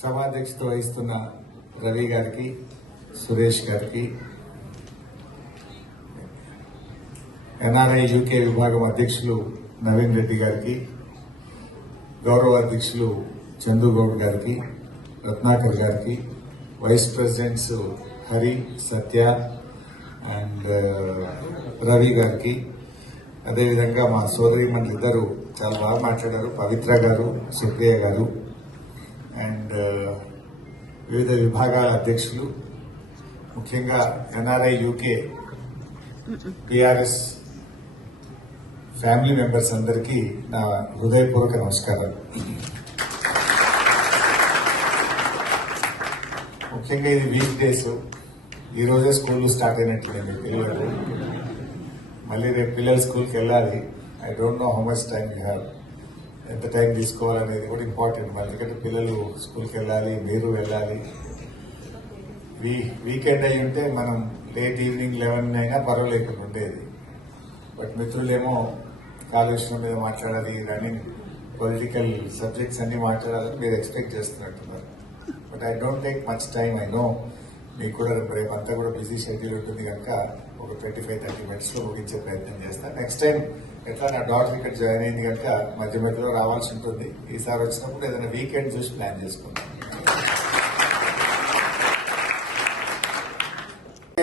సభాధ్యక్షత వహిస్తున్న రవి గారికి, సురేష్ గారికి, ఎన్ఆర్ఐ యూకే విభాగం అధ్యక్షులు నవీన్ రెడ్డి గారికి, గౌరవ అధ్యక్షులు చందుగౌడ్ గారికి, రత్నాకర్ గారికి, vice presidents Hari, Satya and Ravi గారికి, అదేవిధంగా మా సోదరిమణులు ఇద్దరు చాలా బాగా మాట్లాడారు, పవిత్ర గారు, సుప్రియ గారు అండ్ వివిధ విభాగాల అధ్యక్షులు, ముఖ్యంగా NRI UK TRS family members అందరికీ నా హృదయపూర్వక నమస్కారాలు. ముఖ్యంగా ఇది వీక్ డేస్, ఈ రోజే స్కూల్ స్టార్ట్ అయినట్లేదు పిల్లలకు. మళ్ళీ రేపు పిల్లలు స్కూల్కి వెళ్ళాలి. I don't know how much time you have, ఎంత టైం తీసుకోవాలనేది కూడా ఇంపార్టెంట్. మళ్ళీ ఎందుకంటే పిల్లలు స్కూల్కి వెళ్ళాలి, మీరు వెళ్ళాలి. వీకెండ్ అయి ఉంటే మనం లేట్ ఈవినింగ్ 11 అయినా పర్వాలేకుండా ఉండేది. బట్ మిత్రులేమో కాలుష్యం మీద మాట్లాడాలి, రన్నింగ్ పొలిటికల్ సబ్జెక్ట్స్ అన్ని మాట్లాడాలని మీరు ఎక్స్పెక్ట్ చేస్తున్నట్టున్నారు. But I don't take much time. I know మీకు కూడా రేపు అంతా కూడా బిజీ షెడ్యూల్ ఉంటుంది కనుక ఒక 25-30 minutes లో ముగించే ప్రయత్నం చేస్తాను. నెక్స్ట్ టైం ఎట్లా నా డాటర్ ఇక్కడ జాయిన్ అయింది కనుక మధ్య మధ్యలో రావాల్సి ఉంటుంది. ఈసారి వచ్చినప్పుడు ఏదైనా వీకెండ్ చూసి ప్లాన్ చేసుకుందాం.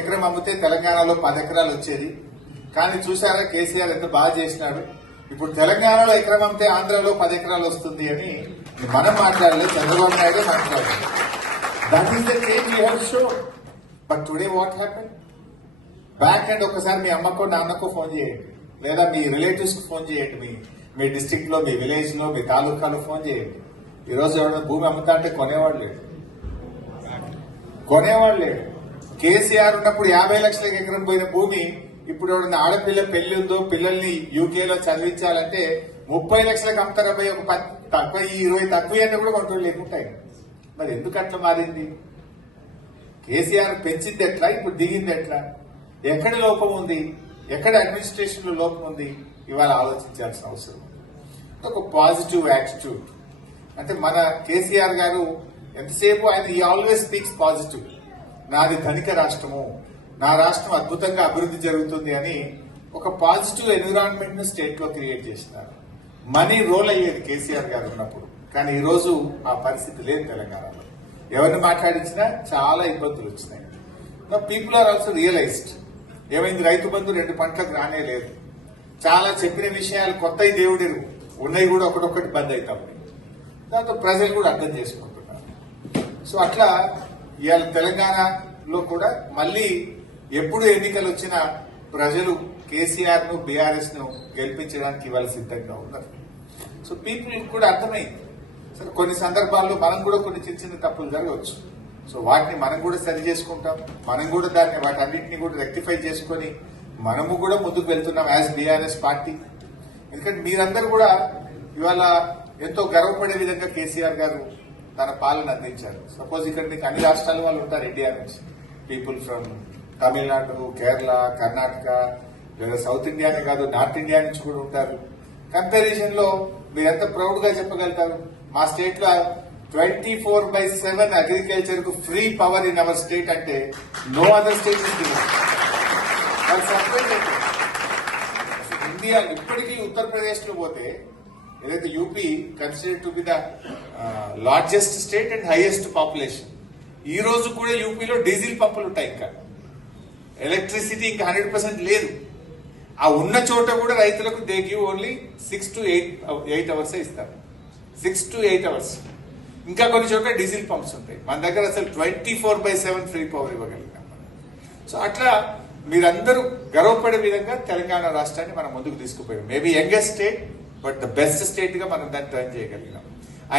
ఎకరం అమ్మితే తెలంగాణలో 10 ఎకరాలు వచ్చేది. కానీ చూసారా కేసీఆర్ ఎంత బాగా చేసినాడు. ఇప్పుడు తెలంగాణలో ఎకరం అమ్మితే ఆంధ్రాలో 10 ఎకరాలు వస్తుంది అని మనం మాట్లాడలేదు, చంద్రబాబు నాయుడు మాట్లాడారు. That is the change you have shown. But today what happen? Back and ఒకసారి మీ అమ్మకో నాన్నకో ఫోన్ చేయండి, లేదా మీ రిలేటివ్స్ కు ఫోన్ చేయండి. మీ డిస్ట్రిక్ట్ లో, మీ విలేజ్ లో, మీ తాలూకాలో ఫోన్ చేయండి. ఈ రోజు ఎవరైనా భూమి అమ్ముతా అంటే కొనేవాడు లేడు. కేసీఆర్ ఉన్నప్పుడు 50 లక్షలకు ఎకరం పోయిన భూమి ఇప్పుడు ఎవరైనా ఆడపిల్ల పెళ్లి ఉందో, పిల్లల్ని యూకేలో చదివించాలంటే 30 లక్షలకు అమ్ముతారా పోయి, ఒక 10 తక్కువ 20 తక్కువ అన్నీ కూడా కొంటూ లేకుంటాయి. మరి ఎందుకు అట్లా మారింది? కేసీఆర్ పెంచింది ఎట్లా, ఇప్పుడు దిగింది ఎట్లా? ఎక్కడ లోపం ఉంది, ఎక్కడ అడ్మినిస్ట్రేషన్ లో లోపం ఉంది, ఇవాళ ఆలోచించాల్సిన అవసరం ఉంది. ఒక పాజిటివ్ యాటిట్యూడ్. అంటే మన కేసీఆర్ గారు ఎంతసేపు ఆయన ఈ ఆల్వేస్ స్పీక్స్ పాజిటివ్. నాది ధనిక రాష్ట్రము, నా రాష్ట్రం అద్భుతంగా అభివృద్ధి జరుగుతుంది అని ఒక పాజిటివ్ ఎన్విరాన్మెంట్ ను స్టేట్ లో క్రియేట్ చేసినారు. మనీ రోల్ అయ్యేది కేసీఆర్ గారు ఉన్నప్పుడు. కానీ ఈ రోజు ఆ పరిస్థితి లేదు తెలంగాణలో. ఎవరిని మాట్లాడించినా చాలా ఇబ్బందులు వచ్చినాయి. People are also realized. ఏమైంది, రైతు బంధు 2 పంటలకు రానే లేదు. చాలా చెప్పిన విషయాలు కొత్తవి దేవుడి ఉన్నాయి కూడా ఒకటొక్కటి బంద్ అవుతాం. దాంతో ప్రజలు కూడా అర్థం చేసుకుంటున్నారు. సో అట్లా ఇవాళ తెలంగాణలో కూడా మళ్ళీ ఎప్పుడు ఎన్నికలు వచ్చినా ప్రజలు కేసీఆర్ ను, బీఆర్ఎస్ ను గెలిపించడానికి ఇవాళ సిద్ధంగా ఉన్నారు. సో పీపుల్ కూడా అర్థమైంది. సరే, కొన్ని సందర్భాల్లో మనం కూడా కొన్ని చిన్న చిన్న తప్పులు జరగవచ్చు. సో వాటిని మనం కూడా సరి చేసుకుంటాం. మనం కూడా వాటన్నింటినీ కూడా రెక్టిఫై చేసుకుని మనము కూడా ముందుకు వెళ్తున్నాం యాజ్ బీఆర్ఎస్ పార్టీ. ఎందుకంటే మీరందరూ కూడా ఇవాళ ఎంతో గర్వపడే విధంగా కేసీఆర్ గారు తన పాలన అందించారు. సపోజ్ ఇక్కడ మీకు అన్ని రాష్ట్రాల వాళ్ళు ఉంటారు ఇండియా నుంచి, పీపుల్ ఫ్రమ్ తమిళనాడు, కేరళ, కర్ణాటక, లేదా సౌత్ ఇండియానే కాదు నార్త్ ఇండియా నుంచి కూడా ఉంటారు. కంపారిజన్ లో మీరు ఎంత ప్రౌడ్ గా చెప్పగలుగుతారు? మా స్టేట్ లో 24/7 అగ్రికల్చర్ కు free power in our state అంటే నో అదర్ స్టేట్ ఇండియా. ఇప్పటికీ ఉత్తరప్రదేశ్ లో పోతే ఏదైతే UP consider to be the largest state and highest population. ఈ రోజు కూడా యూపీలో డీజిల్ పంపులు ఉంటాయి. ఇంకా ఎలక్ట్రిసిటీ ఇంకా 100% లేదు. ఆ ఉన్న చోట కూడా రైతులకు they give only 6 to 8 hours ఇస్తారు. 6 to 8 hours. ఇంకా కొన్ని చోట్ల డీజిల్ పంప్స్ ఉంటాయి. మన దగ్గర అసలు 24/7 ఫ్రీ పవర్ ఇవ్వగలిగినాం. సో అట్లా మీరందరూ గర్వపడే విధంగా తెలంగాణ రాష్ట్రాన్ని మనం ముందుకు తీసుకుపోయాం. Maybe youngest state, but the best state గా మనం దాన్ని టర్న్ చేయగలిగినాం.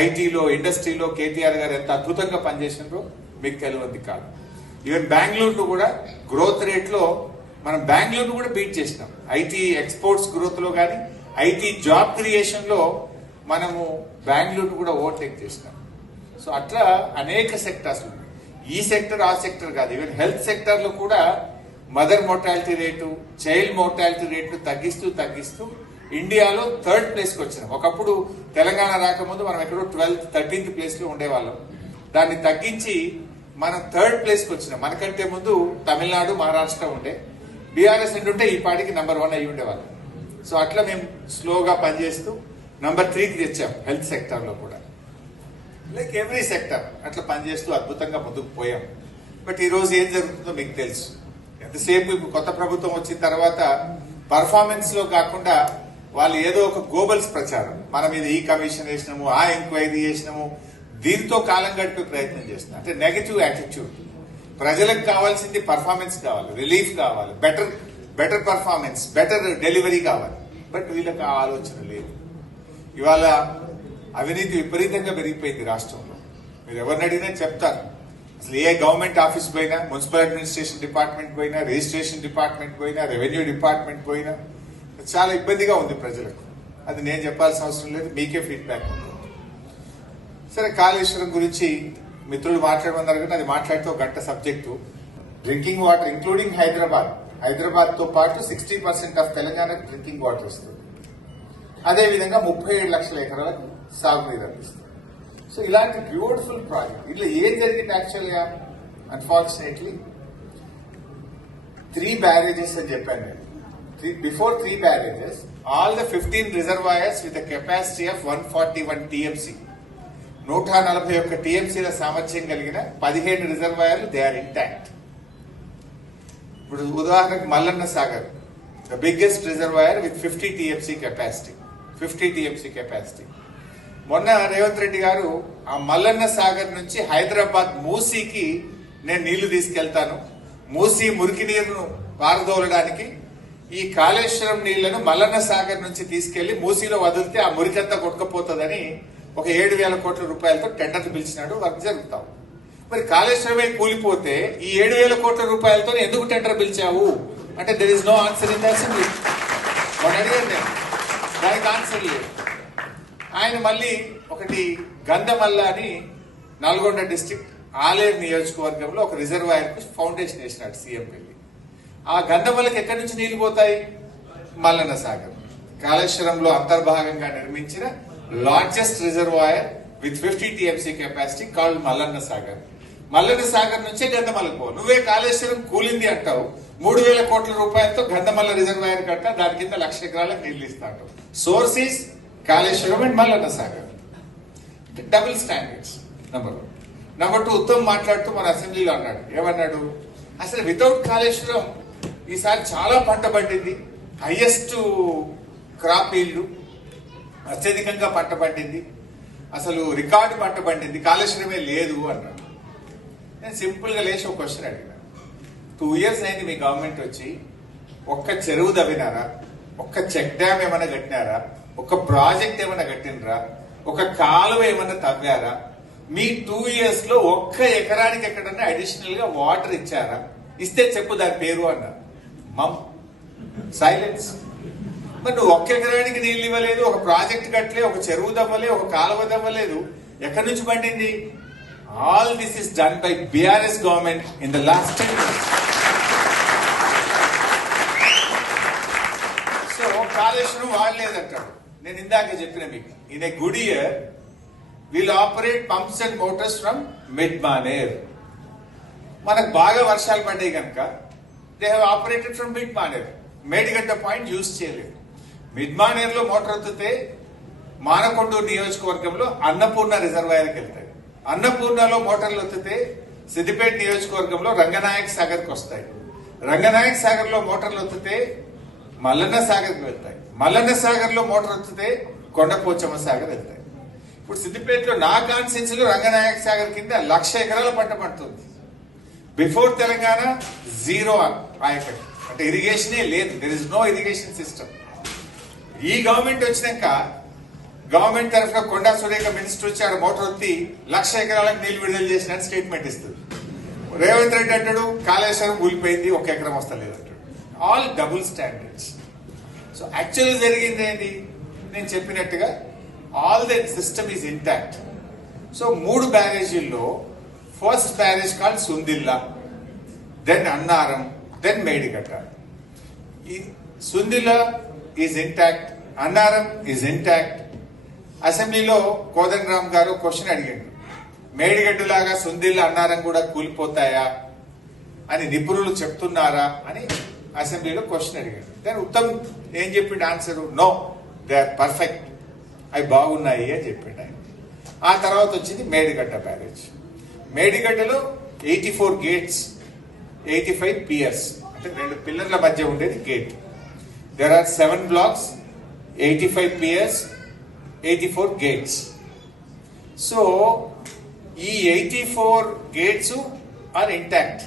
ఐటీలో, ఇండస్ట్రీలో కేటీఆర్ గారు ఎంత అద్భుతంగా పనిచేసినారో మీకు తెలియదు కాదు. ఈవెన్ బెంగళూరు కూడా గ్రోత్ రేట్ లో మనం బెంగళూరు కూడా బీట్ చేసినాం. ఐటీ ఎక్స్పోర్ట్స్ గ్రోత్ లో కానీ, ఐటీ జాబ్ క్రియేషన్ లో మనము బెంగళూరు కూడా ఓవర్టేక్ చేసినాం. సో అట్లా అనేక సెక్టర్స్ ఉన్నాయి. ఈ సెక్టర్ ఆ సెక్టర్ కాదు, ఈవెన్ హెల్త్ సెక్టర్ లో కూడా mother mortality rate, child mortality rate తగ్గిస్తూ ఇండియాలో 3rd ప్లేస్ కి వచ్చినాం. ఒకప్పుడు తెలంగాణ రాకముందు మనం ఎక్కడో 12th, 13th ప్లేస్ లో ఉండేవాళ్ళం. దాన్ని తగ్గించి మనం 3rd ప్లేస్కి వచ్చినాం. మనకంటే ముందు తమిళనాడు, మహారాష్ట్ర ఉండే. బీఆర్ఎస్ ఉంటే ఈ పార్టీకి నంబర్ 1 అయ్యి ఉండేవాళ్ళు. సో అట్లా మేము స్లోగా పనిచేస్తూ నంబర్ 3కి తెచ్చాం. హెల్త్ సెక్టర్ లో కూడా, లైక్ ఎవ్రీ సెక్టర్ అట్లా పనిచేస్తూ అద్భుతంగా ముందుకు పోయాం. బట్ ఈ రోజు ఏం జరుగుతుందో మీకు తెలుసు. ఎంతసేపు కొత్త ప్రభుత్వం వచ్చిన తర్వాత పర్ఫార్మెన్స్ లో కాకుండా వాళ్ళు ఏదో ఒక గోబల్స్ ప్రచారం, మన మీద ఈ కమిషన్ వేసినాము, ఆ ఎంక్వైరీ చేసినాము, దీంతో కాలం గడిపే ప్రయత్నం చేస్తున్నారు. అంటే నెగటివ్ యాటిట్యూడ్. ప్రజలకు కావాల్సింది పర్ఫార్మెన్స్ కావాలి, రిలీఫ్ కావాలి, బెటర్ పర్ఫార్మెన్స్, బెటర్ డెలివరీ కావాలి. బట్ వీళ్ళకి ఆ ఆలోచన లేదు. ఇవాళ అవినీతి విపరీతంగా పెరిగిపోయింది రాష్ట్రంలో. మీరు ఎవరిని అడిగినా చెప్తారు. అసలు ఏ గవర్నమెంట్ ఆఫీస్ పోయినా, మున్సిపల్ అడ్మినిస్ట్రేషన్ డిపార్ట్మెంట్ పోయినా, రిజిస్ట్రేషన్ డిపార్ట్మెంట్ పోయినా, రెవెన్యూ డిపార్ట్మెంట్ పోయినా చాలా ఇబ్బందిగా ఉంది ప్రజలకు. అది నేను చెప్పాల్సిన అవసరం లేదు, మీకే ఫీడ్బ్యాక్ ఉంది. సరే, కాళేశ్వరం గురించి మిత్రులు మాట్లాడమన్నారు కానీ అది మాట్లాడితే ఒక గంట subject. Drinking water including Hyderabad తో పాటు 60% ఆఫ్ తెలంగాణకు డ్రింకింగ్ వాటర్ వస్తుంది. అదేవిధంగా 37 లక్షల ఎకరాలకు సాగునీరు అందిస్తుంది. సో ఇలాంటి బ్యూటిఫుల్ ప్రాజెక్ట్. ఇట్లా ఏం జరిగింది యాక్చువల్ గా? అన్ఫార్చునేట్లీ 3 బ్యారేజెస్ అని చెప్పాను నేను. Before 3 barrages, all the 15 reservoirs with capacity of 141 TMC, 141 టీఎంసీల సామర్థ్యం కలిగిన 15 రిజర్వాయర్లు దే ఆర్ ఇంటాక్ట్. ఇప్పుడు ఉదాహరణకు Mallanna Sagar, the biggest reservoir with 50 TMC capacity. మొన్న రేవంత్ రెడ్డి గారు ఆ మల్లన్న సాగర్ నుంచి హైదరాబాద్ మూసీకి నేను నీళ్లు తీసుకెళ్తాను, మూసీ మురికి నీరును పారదోలడానికి ఈ కాళేశ్వరం నీళ్లను మల్లన్న సాగర్ నుంచి తీసుకెళ్లి మూసీలో వదిలితే ఆ మురికంతా కొట్టుకుపోతుందని ఒక 7,000 కోట్ల రూపాయలతో టెండర్లు పిలిచినాడు. వర్క్ జరుగుతాం. మరి కాళేశ్వరమే కూలిపోతే ఈ 7,000 కోట్ల రూపాయలతో ఎందుకు టెండర్ పిలిచావు అంటే there is no answer in the assembly. వాడు అడిగాను నేను, దానికి ఆన్సర్ లేదు. ఆయన మళ్ళీ ఒకటి గంధమల్ల అని నల్గొండ డిస్ట్రిక్ట్ ఆలేరు నియోజకవర్గంలో ఒక రిజర్వాయర్ కు ఫౌండేషన్ వేసినాడు సీఎం వెళ్ళి. ఆ గంధమల్లకి ఎక్కడి నుంచి నీళ్లు పోతాయి? మల్లన్న సాగర్. కాళేశ్వరంలో అంతర్భాగంగా నిర్మించిన largest reservoir with 50 TMC capacity called Mallanna Sagar. Mallanna Sagar నుంచే గంధమల్లకు పో. నువ్వే కాళేశ్వరం కూలింది అంటావు, 3,000 కోట్ల రూపాయలతో గంధమల్ల రిజర్వాయర్ కట్ట, దాని కింద 1,00,000 ఎకరాలకు నీళ్లు ఇస్తాడు. Source is Kaleshwaram and Mallanna Sagar. Double standards. Number 2 Uttam మాట్లాడుతూ మన అసెంబ్లీలో అన్నాడు, ఏమన్నాడు? అసలు వితౌట్ కాళేశ్వరం ఈసారి చాలా పంట పండింది, హైయెస్ట్ క్రాప్ ఈల్డ్, అత్యధికంగా పంట పండింది, అసలు రికార్డు పంట పండింది, కాళేశ్వరమే లేదు అన్నాడు. నేను సింపుల్ గా లేచి ఒక క్వశ్చన్ అడిగినా, 2 years అయింది మీ గవర్నమెంట్ వచ్చి, ఒక్క చెరువు దవ్వినారా? ఒక్క చెక్ డ్యామ్ ఏమైనా కట్టినారా? ఒక ప్రాజెక్ట్ ఏమైనా కట్టినరా? ఒక కాలువ ఏమైనా తవ్వారా? మీ 2 years లో ఒక్క ఎకరానికి ఎక్కడన్నా అడిషనల్ గా వాటర్ ఇచ్చారా? ఇస్తే చెప్పు దాని పేరు అన్నా. మమ్ సైలెన్స్. మరి నువ్వు ఒక్క ఎకరానికి నీళ్ళు ఇవ్వలేదు, ఒక ప్రాజెక్ట్ కట్టలే, ఒక చెరువు దవ్వలే, ఒక కాలువ దవ్వలేదు, ఎక్కడి నుంచి పండింది? All this is done by BRS government in the last 10 years. So Kaleshwaram వాడలేదంటాడు. నేను ఇందాక చెప్పిన మీకు, in a good year will operate pumps and motors from mid Manair. మనకు బాగా వర్షాలు పడ్డాయి కనుక they have operated from mid Manair. Medigadda point use చేయలేదు. మిడ్ మానేర్ లో మోటార్ ఎత్తితే మానకొండూరు నియోజకవర్గంలో అన్నపూర్ణ రిజర్వాయర్కి వెళ్తాయి. అన్నపూర్ణలో మోటార్లు ఎత్తితే సిద్దిపేట నియోజకవర్గంలో రంగనాయక్ సాగర్ కి వస్తాయి. రంగనాయక్ సాగర్ లో మోటార్లు ఎత్తితే మల్లన్న సాగర్ కి వెళ్తాయి. మల్లన్న సాగర్ లో మోటార్ ఎత్తితే కొండపోచమ్మ సాగర్ వెళ్తాయి. ఇప్పుడు సిద్దిపేటలో నా కాన్స్టిట్యూన్సీ లో రంగనాయక సాగర్ కింద 1,00,000 ఎకరాల పంట పడుతుంది. బిఫోర్ తెలంగాణ జీరో ఆయకట్, అంటే ఇరిగేషనే లేదు. There is no irrigation system. ఈ గవర్నమెంట్ వచ్చినాక గవర్నమెంట్ తరఫున కొండా సురేఖ మినిస్టర్ వచ్చి ఆడ మోటార్ వచ్చి 1,00,000 ఎకరాలకు నీళ్లు విడుదల చేసిన స్టేట్మెంట్ ఇస్తుంది. రేవంత్ రెడ్డి అంటాడు కాళేశ్వరం కూలిపోయింది, 1 ఎకరం వస్తలేదు అంటాడు. All double standards. So actual జరిగింది ఏంటి? నేను చెప్పినట్టుగా all the system is intact. So 3 బ్యారేజీల్లో first barrage called Sundilla, then Annaram, then Medigadda. Sundilla is intact, Annaram is intact. అసెంబ్లీలో కోదండరామ్ గారు క్వశ్చన్ అడిగాడు, మేడిగడ్డులాగా సుందిళ్ళ అన్నారం కూడా కూలిపోతాయా అని నిపుణులు చెప్తున్నారా అని అసెంబ్లీలో క్వశ్చన్ అడిగాడు. దాని ఉత్తమ్ ఏం చెప్పిండు answer? No, they are perfect, అవి బాగున్నాయి అని చెప్పిండు ఆయన. ఆ తర్వాత వచ్చింది మేడిగడ్డ బ్యారేజ్. మేడిగడ్డలో 84 గేట్స్, 85 పియర్స్, అంటే 2 పిల్లర్ల మధ్య ఉండేది gate. There are 7 blocks, 85 piers, 84 gates. So ఈ 84 గేట్స్ ఆర్ ఇంటాక్ట్.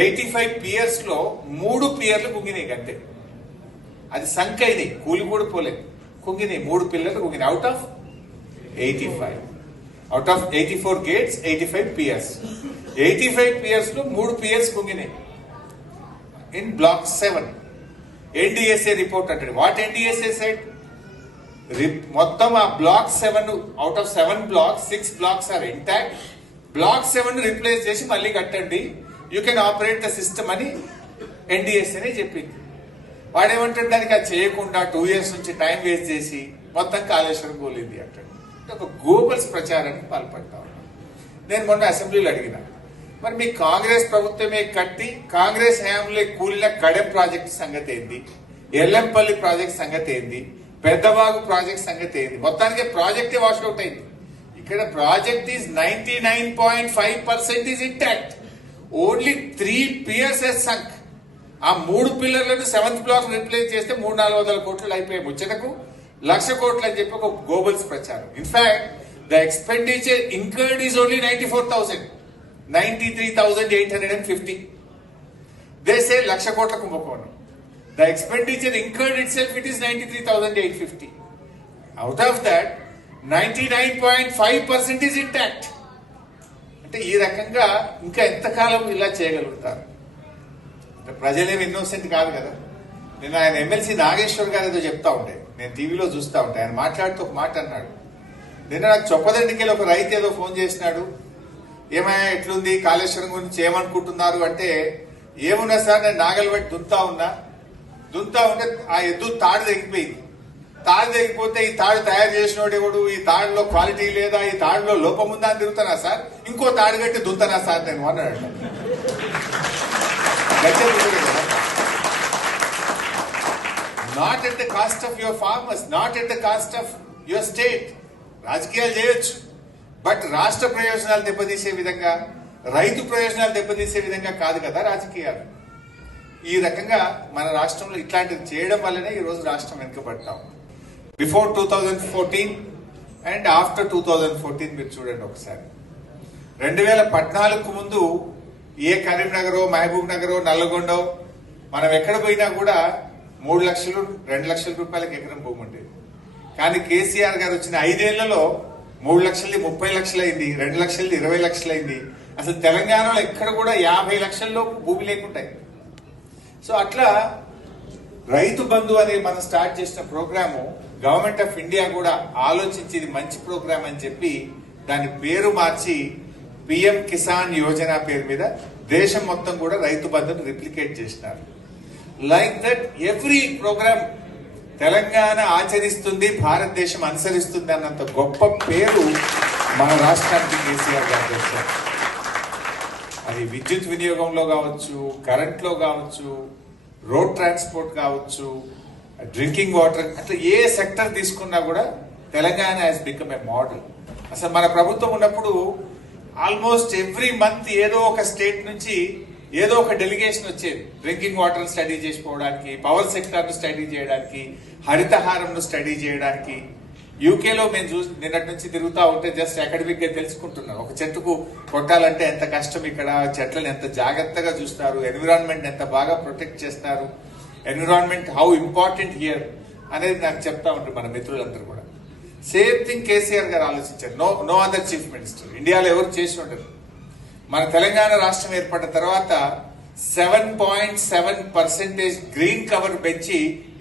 85 పియర్స్ లో 3 పియర్లు కుంగినాయి అంతే. అది సంఖ్య, ఇది కూలి కూడా పోలేదు, కుంగినాయి 3 పిల్లర్లు కుంగినాయి. Out of 85, out of 84 gates, 85 piers. 85 piers లో 3 పియర్స్ కుంగినాయి ఇన్ బ్లాక్ 7. ఎన్డీఎస్ఏ రిపోర్ట్ అంటే వాట్ ఎన్డీఎస్ఏ సెడ్? మొత్తం ఆ block 7 out of 7 blocks 6 blocks are intact. Block 7 replace చేసి మళ్ళీ కట్టండి, you can operate the system అని ఎన్డీఎస్ఏనే చెప్పింది. వాడేమంటాడు? దానికి అది చేయకుండా 2 years నుంచి టైం వేస్ట్ చేసి మొత్తం కాళేశ్వరం కూలింది అంటాడు. ఒక గోబల్స్ ప్రచారానికి పాల్పడతా ఉన్నాం. నేను మొన్న అసెంబ్లీలో అడిగిన, మరి మీ కాంగ్రెస్ ప్రభుత్వమే కట్టి కాంగ్రెస్ హయాంలో కూలిన కడెం ప్రాజెక్ట్ సంగతి ఏంది, ఎల్లంపల్లి ప్రాజెక్ట్ సంగతి ఏంది, పెద్దవాగు ప్రాజెక్ట్ సంగతి ఏంది? మొత్తానికి ప్రాజెక్టే వాష్అవుట్ అయింది. ఇక్కడ project is 99.5% is intact. Only 3 piers is sunk. ఆ 3 పిల్లర్లను 7th బ్లాక్ రిప్లేస్ చేస్తే 300-400 కోట్లు అయిపోయాయి. ముచ్చటకు 1,00,000 కోట్లు అని చెప్పి ఒక గోబల్స్ ప్రచారం. In fact the expenditure incurred is only 94,000, 93,850. They say 1,00,000 కోట్ల కుంభకోణం. The expenditure incurred itself, it is 93,850. Out of that, 99.5% is intact. అంటే ఈ రకంగా ఇంకా ఎంతకాలం ఇలా చేయగలుగుతారు? అంటే ప్రజలేమి ఇన్నోసెంట్ కాదు కదా. నిన్న ఆయన ఎమ్మెల్సీ నాగేశ్వర్ గారు ఏదో చెప్తా ఉంటే నేను టీవీలో చూస్తా ఉంటే ఆయన మాట్లాడుతూ ఒక మాట అన్నాడు. నిన్న నాకు చొప్పదండికెళ్ళి ఒక రైతు ఏదో ఫోన్ చేసినాడు, ఏమయ్యా ఎట్లుంది కాళేశ్వరం గురించి ఏమనుకుంటున్నారు అంటే, ఏమున్నా సార్ నేను నాగలు బట్టి దుంతా ఉంటే ఆ ఎద్దు తాడు తెగిపోయింది. తాడు తెగిపోతే ఈ తాడు తయారు చేసినోడు ఎవడు, ఈ తాడులో క్వాలిటీ లేదా, ఈ తాడులో లోపం ఉందా అని తిరుగుతానా సార్, ఇంకో తాడు కట్టి దుంతనా సార్ నేను అన్నాడు. Not at the cost of your farmers, not at the cost of your state. రాజకీయాలు చేయొచ్చు, బట్ రాష్ట్ర ప్రయోజనాలు దెబ్బతీసే విధంగా, రైతు ప్రయోజనాలు దెబ్బతీసే విధంగా కాదు కదా రాజకీయాలు. ఈ రకంగా మన రాష్ట్రంలో ఇట్లాంటివి చేయడం వల్లనే ఈ రోజు రాష్ట్రం వెనుకబడతాం. బిఫోర్ 2014 అండ్ ఆఫ్టర్ 2014 మీరు చూడండి ఒకసారి. 2014 ముందు ఏ కరీంనగరో, మహబూబ్ నగరో, నల్లగొండో మనం ఎక్కడ పోయినా కూడా 3 లక్షలు 2 లక్షల రూపాయలకి ఎకరం భూమి ఉండేది. కానీ కేసీఆర్ గారు వచ్చిన 5 ఏళ్లలో 3 లక్షలది 30 లక్షలు అయింది, 2 లక్షలది 20 లక్షలు అయింది. అసలు తెలంగాణలో ఎక్కడ కూడా 50 లక్షల్లో భూమి లేకుంటాయి. సో అట్లా రైతు బంధు అనే మనం స్టార్ట్ చేసిన ప్రోగ్రాము గవర్నమెంట్ ఆఫ్ ఇండియా కూడా ఆలోచించి ఇది మంచి ప్రోగ్రామ్ అని చెప్పి దాని పేరు మార్చి పిఎం కిసాన్ యోజన పేరు మీద దేశం మొత్తం కూడా రైతు బంధును రిప్లికేట్ చేసినారు. Like that every program Telangana ఆచరిస్తుంది, భారతదేశం అనుసరిస్తుంది అన్నంత గొప్ప పేరు మన రాష్ట్రానికి కేసీఆర్ గారు తెచ్చారు. అది విద్యుత్ వినియోగంలో కావచ్చు, కరెంట్ లో కావచ్చు, రోడ్ ట్రాన్స్పోర్ట్ కావచ్చు, డ్రింకింగ్ వాటర్, అట్లా ఏ సెక్టర్ తీసుకున్నా కూడా Telangana has become a model. అసలు మన ప్రభుత్వం ఉన్నప్పుడు ఆల్మోస్ట్ ఎవ్రీ మంత్ ఏదో ఒక స్టేట్ నుంచి ఏదో ఒక డెలిగేషన్ వచ్చేది. డ్రింకింగ్ వాటర్ స్టడీ చేసుకోవడానికి, పవర్ సెక్టర్ ను స్టడీ చేయడానికి, హరితహారం ను స్టడీ చేయడానికి. యూకేలో మేము నిన్నటి నుంచి తిరుగుతా ఉంటే జస్ట్ అకాడమిక్ గా తెలుసుకుంటున్నాం. ఒక చెట్టుకు కొట్టాలంటే ఎంత కష్టం, ఇక్కడ చెట్లను ఎంత జాగ్రత్తగా చూస్తారు, ఎన్విరాన్మెంట్ ఎంత బాగా ప్రొటెక్ట్ చేస్తారు, ఎన్విరాన్మెంట్ హౌ ఇంపార్టెంట్ హియర్ అనేది నాకు చెప్తా ఉంటారు మన మిత్రులందరూ కూడా. సేమ్ థింగ్ కేసీఆర్ గారు ఆలోచించారు. నో అదర్ చీఫ్ మినిస్టర్ ఇండియాలో ఎవరు చేసి ఉండరు. మన తెలంగాణ రాష్ట్రం ఏర్పడిన తర్వాత 7.7% గ్రీన్ కవర్ పెంచి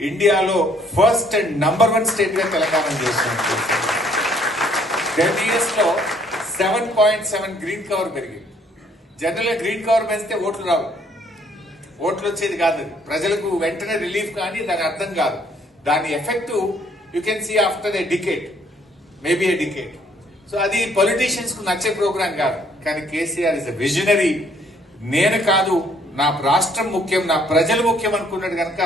ఇండియాలో ఫస్ట్ అండ్ నంబర్ 1 స్టేట్ గా తెలంగాణ చేసినట్టు 10 years లో 7.7 గ్రీన్ కవర్ పెరిగింది. జనరల్ గా గ్రీన్ కవర్ పెంచితే ఓట్లు రావు, ఓట్లు వచ్చేది కాదు, ప్రజలకు వెంటనే రిలీఫ్ కానీ దాని అర్థం కాదు. దాని effect you can see after a decade, maybe a decade. So అది పొలిటీషియన్స్ కు నచ్చే ప్రోగ్రాం కాదు. కానీ కేసీఆర్ ఇస్ ఎ విజనరీ. నేను కాదు, నా రాష్ట్రం ముఖ్యం, నా ప్రజలు ముఖ్యం అనుకున్నాడు కనుక